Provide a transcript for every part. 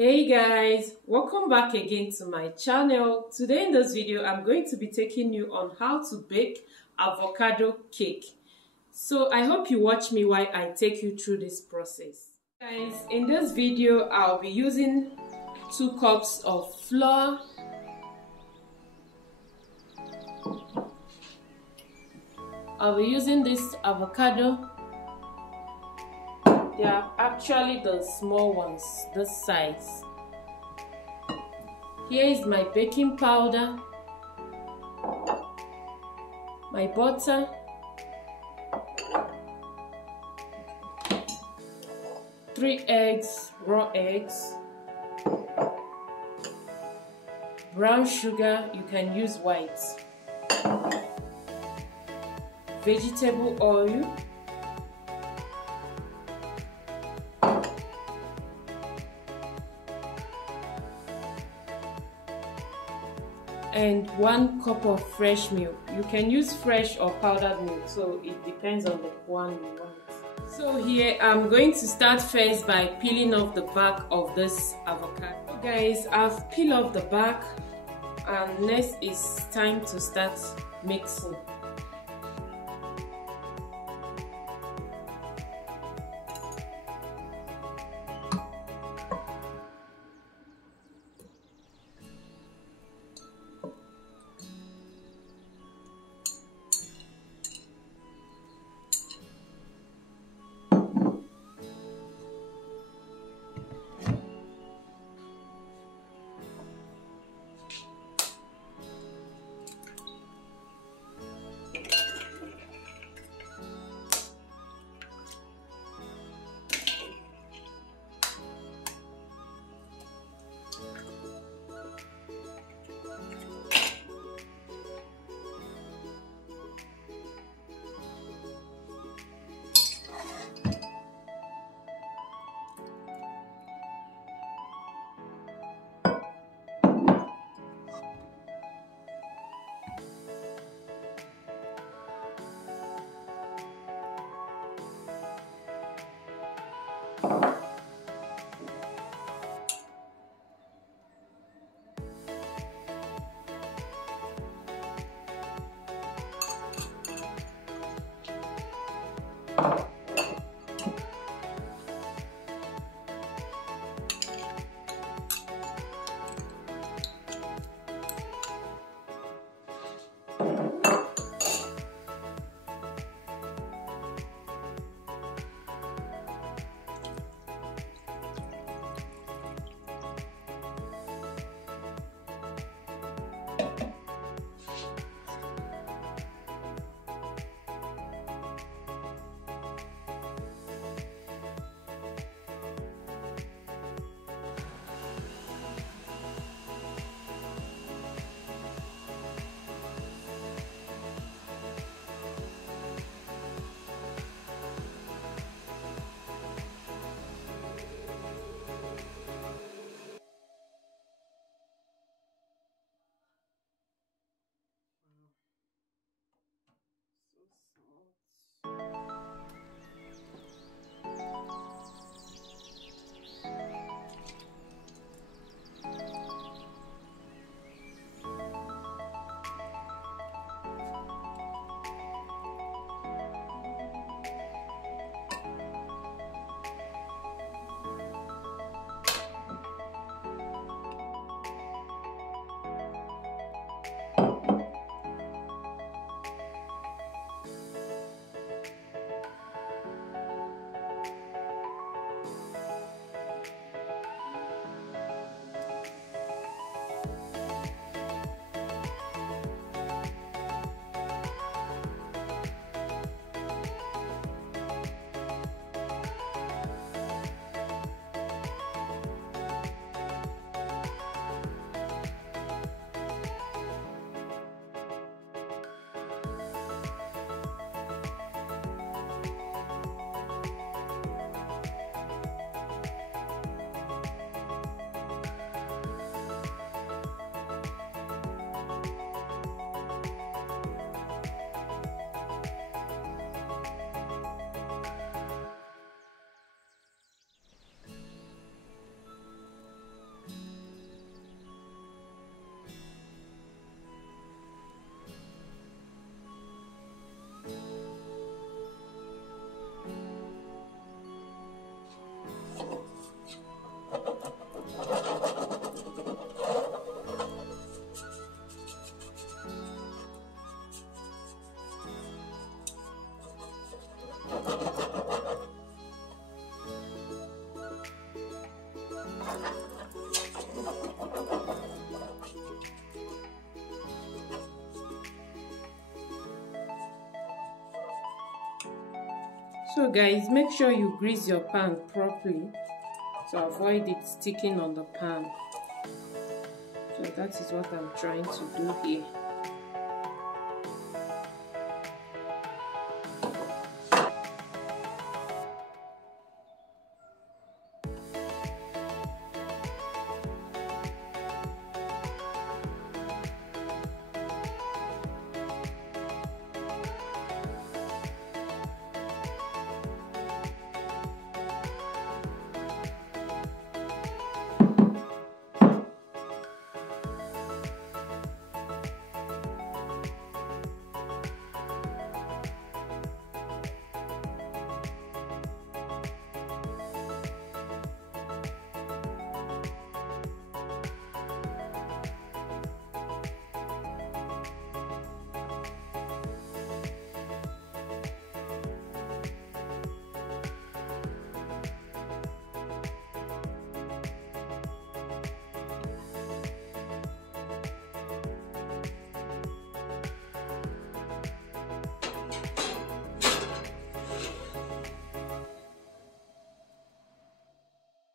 Hey guys, welcome back again to my channel. Today in this video I'm going to be taking you on how to bake avocado cake. So I hope you watch me while I take you through this process. Guys, in this video I'll be using 2 cups of flour, I'll be using this avocado. They are actually the small ones, this size. Here is my baking powder, my butter, three eggs, raw eggs, brown sugar, you can use white, vegetable oil, and 1 cup of fresh milk. You can use fresh or powdered milk, so it depends on the one you want. So here I'm going to start first by peeling off the back of this avocado. Guys, I've peeled off the back, and next it's time to start mixing. So guys, make sure you grease your pan properly to avoid it sticking on the pan. So that is what I'm trying to do here.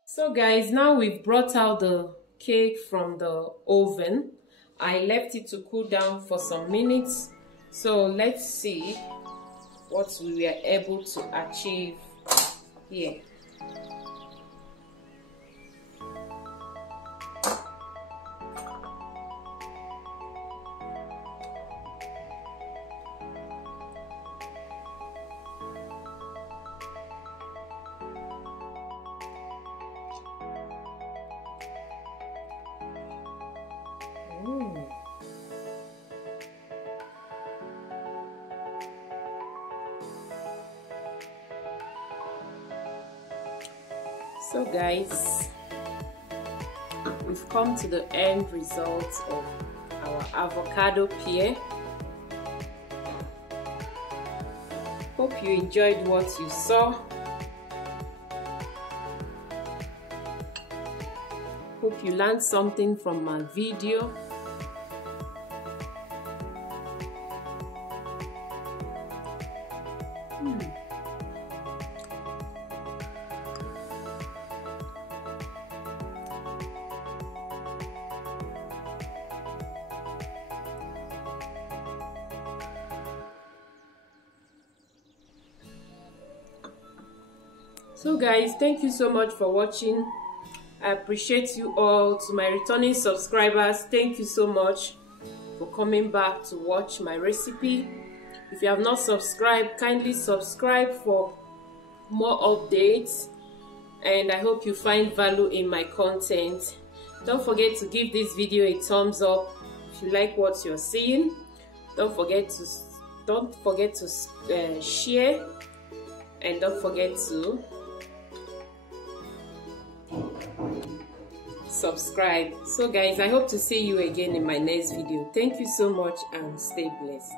So guys, now we've brought out the cake from the oven. I left it to cool down for some minutes. So let's see what we were able to achieve here. So guys, we've come to the end result of our avocado pear. Hope you enjoyed what you saw. Hope you learned something from my video. So guys, thank you so much for watching. I appreciate you all. To my returning subscribers, thank you so much for coming back to watch my recipe. If you have not subscribed, kindly subscribe for more updates, and I hope you find value in my content. Don't forget to give this video a thumbs up if you like what you're seeing. Don't forget to share, and don't forget to subscribe. So guys, I hope to see you again in my next video. Thank you so much and stay blessed.